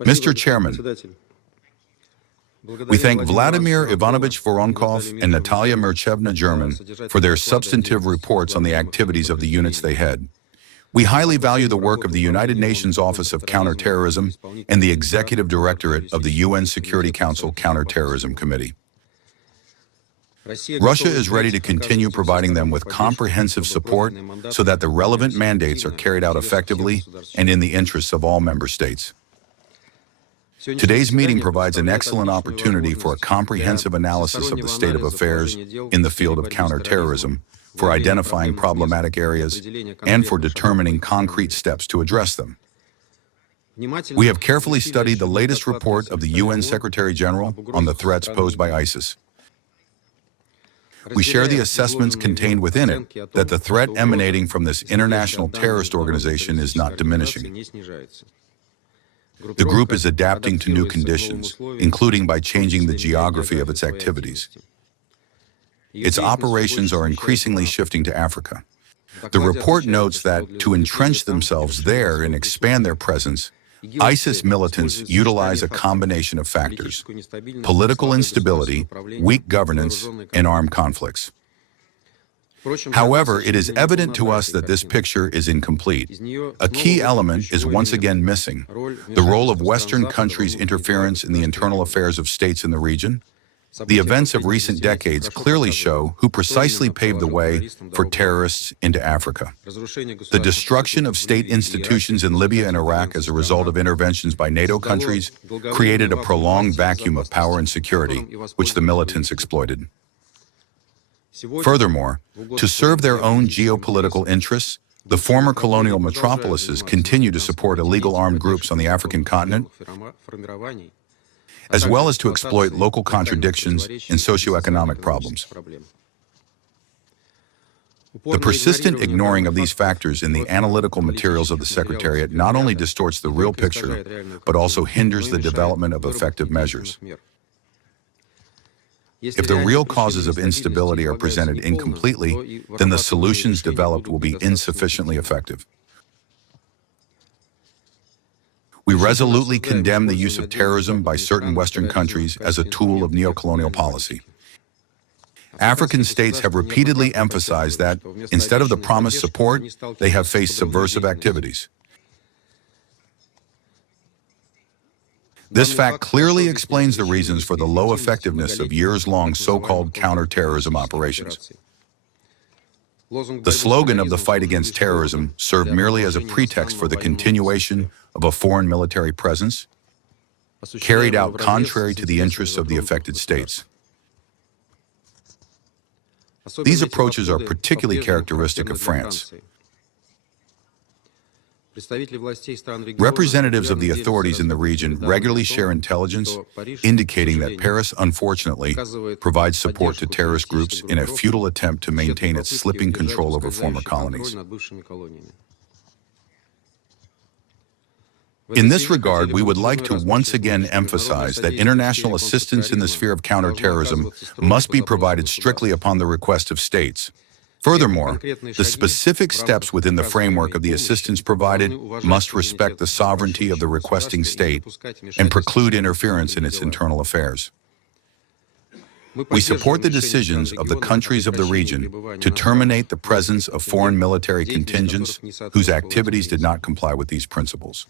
Mr. Chairman, we thank Vladimir Ivanovich Voronkov and Natalia Merchevna German for their substantive reports on the activities of the units they head. We highly value the work of the United Nations Office of Counterterrorism and the Executive Directorate of the UN Security Council Counterterrorism Committee. Russia is ready to continue providing them with comprehensive support so that the relevant mandates are carried out effectively and in the interests of all member states. Today's meeting provides an excellent opportunity for a comprehensive analysis of the state of affairs in the field of counterterrorism, for identifying problematic areas, and for determining concrete steps to address them. We have carefully studied the latest report of the UN Secretary General on the threats posed by ISIS. We share the assessments contained within it that the threat emanating from this international terrorist organization is not diminishing. The group is adapting to new conditions, including by changing the geography of its activities. Its operations are increasingly shifting to Africa. The report notes that to entrench themselves there and expand their presence, ISIS militants utilize a combination of factors: political instability, weak governance, and armed conflicts. However, it is evident to us that this picture is incomplete. A key element is once again missing: the role of Western countries' interference in the internal affairs of states in the region. The events of recent decades clearly show who precisely paved the way for terrorists into Africa. The destruction of state institutions in Libya and Iraq as a result of interventions by NATO countries created a prolonged vacuum of power and security, which the militants exploited. Furthermore, to serve their own geopolitical interests, the former colonial metropolises continue to support illegal armed groups on the African continent, as well as to exploit local contradictions and socioeconomic problems. The persistent ignoring of these factors in the analytical materials of the Secretariat not only distorts the real picture, but also hinders the development of effective measures. If the real causes of instability are presented incompletely, then the solutions developed will be insufficiently effective. We resolutely condemn the use of terrorism by certain Western countries as a tool of neocolonial policy. African states have repeatedly emphasized that, instead of the promised support, they have faced subversive activities. This fact clearly explains the reasons for the low effectiveness of years-long so-called counterterrorism operations. The slogan of the fight against terrorism served merely as a pretext for the continuation of a foreign military presence, carried out contrary to the interests of the affected states. These approaches are particularly characteristic of France. Representatives of the authorities in the region regularly share intelligence indicating that Paris, unfortunately, provides support to terrorist groups in a futile attempt to maintain its slipping control over former colonies. In this regard, we would like to once again emphasize that international assistance in the sphere of counterterrorism must be provided strictly upon the request of states. Furthermore, the specific steps within the framework of the assistance provided must respect the sovereignty of the requesting state and preclude interference in its internal affairs. We support the decisions of the countries of the region to terminate the presence of foreign military contingents whose activities did not comply with these principles.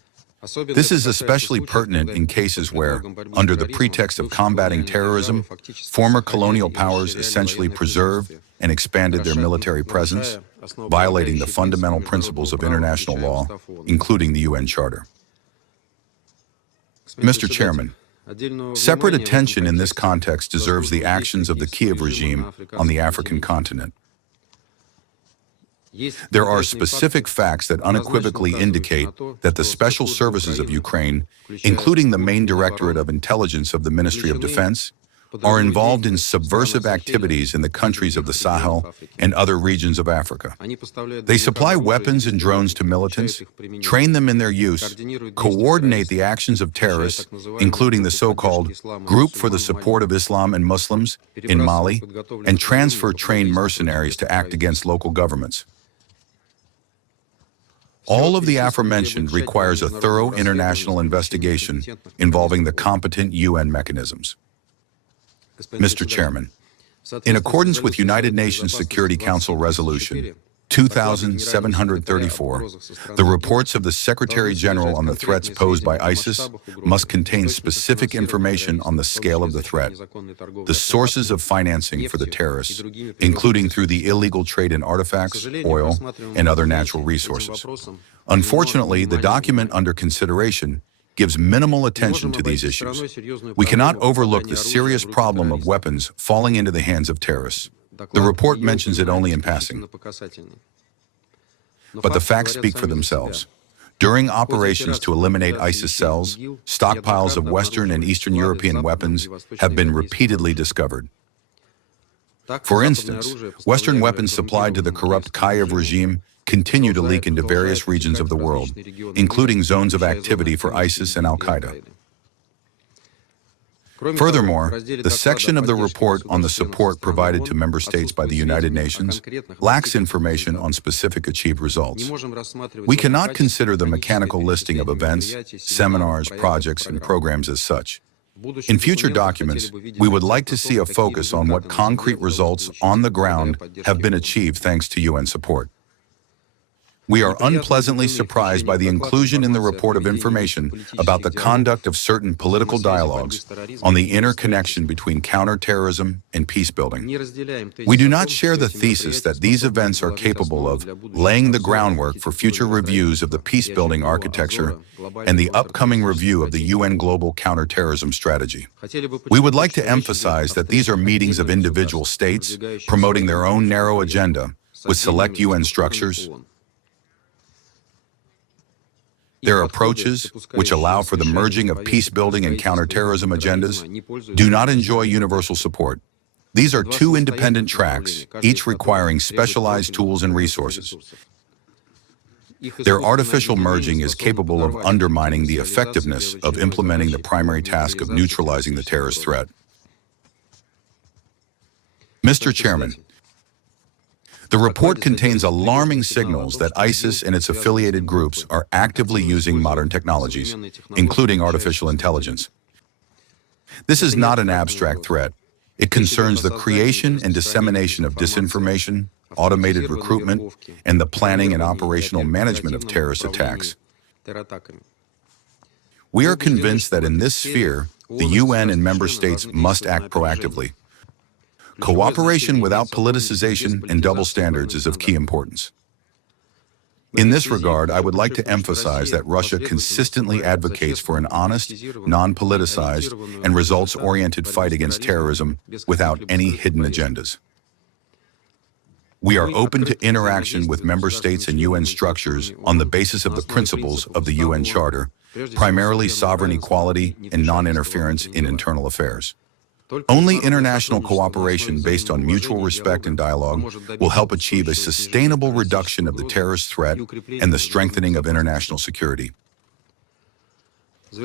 This is especially pertinent in cases where, under the pretext of combating terrorism, former colonial powers essentially preserved and expanded their military presence, violating the fundamental principles of international law, including the UN Charter. Mr. Chairman, separate attention in this context deserves the actions of the Kiev regime on the African continent. There are specific facts that unequivocally indicate that the special services of Ukraine, including the main Directorate of Intelligence of the Ministry of Defense, are involved in subversive activities in the countries of the Sahel and other regions of Africa. They supply weapons and drones to militants, train them in their use, coordinate the actions of terrorists, including the so-called Group for the Support of Islam and Muslims in Mali, and transfer trained mercenaries to act against local governments. All of the aforementioned requires a thorough international investigation involving the competent UN mechanisms. Mr. Chairman, in accordance with United Nations Security Council Resolution 2734, the reports of the Secretary General on the threats posed by ISIS must contain specific information on the scale of the threat, the sources of financing for the terrorists, including through the illegal trade in artifacts, oil, and other natural resources. Unfortunately, the document under consideration gives minimal attention to these issues. We cannot overlook the serious problem of weapons falling into the hands of terrorists. The report mentions it only in passing. But the facts speak for themselves. During operations to eliminate ISIS cells, stockpiles of Western and Eastern European weapons have been repeatedly discovered. For instance, Western weapons supplied to the corrupt Kyiv regime continue to leak into various regions of the world, including zones of activity for ISIS and Al-Qaeda. Furthermore, the section of the report on the support provided to member states by the United Nations lacks information on specific achieved results. We cannot consider the mechanical listing of events, seminars, projects, and programs as such. In future documents, we would like to see a focus on what concrete results on the ground have been achieved thanks to UN support. We are unpleasantly surprised by the inclusion in the report of information about the conduct of certain political dialogues on the interconnection between counterterrorism and peacebuilding. We do not share the thesis that these events are capable of laying the groundwork for future reviews of the peacebuilding architecture and the upcoming review of the UN Global Counterterrorism Strategy. We would like to emphasize that these are meetings of individual states promoting their own narrow agenda with select UN structures. Their approaches, which allow for the merging of peacebuilding and counterterrorism agendas, do not enjoy universal support. These are two independent tracks, each requiring specialized tools and resources. Their artificial merging is capable of undermining the effectiveness of implementing the primary task of neutralizing the terrorist threat. Mr. Chairman, the report contains alarming signals that ISIS and its affiliated groups are actively using modern technologies, including artificial intelligence. This is not an abstract threat. It concerns the creation and dissemination of disinformation, automated recruitment, and the planning and operational management of terrorist attacks. We are convinced that in this sphere, the UN and member states must act proactively. Cooperation without politicization and double standards is of key importance. In this regard, I would like to emphasize that Russia consistently advocates for an honest, non-politicized, and results-oriented fight against terrorism without any hidden agendas. We are open to interaction with member states and UN structures on the basis of the principles of the UN Charter, primarily sovereign equality and non-interference in internal affairs. Only international cooperation based on mutual respect and dialogue will help achieve a sustainable reduction of the terrorist threat and the strengthening of international security.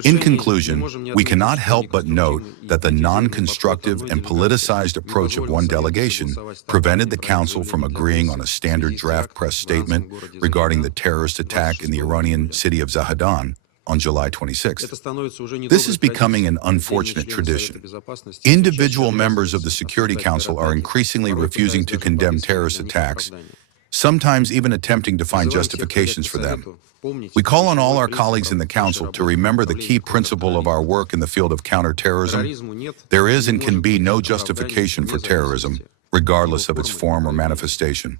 In conclusion, we cannot help but note that the non-constructive and politicized approach of one delegation prevented the Council from agreeing on a standard draft press statement regarding the terrorist attack in the Iranian city of Zahedan on July 26th. This is becoming an unfortunate tradition. Individual members of the Security Council are increasingly refusing to condemn terrorist attacks, sometimes even attempting to find justifications for them. We call on all our colleagues in the Council to remember the key principle of our work in the field of counterterrorism. There is and can be no justification for terrorism, regardless of its form or manifestation.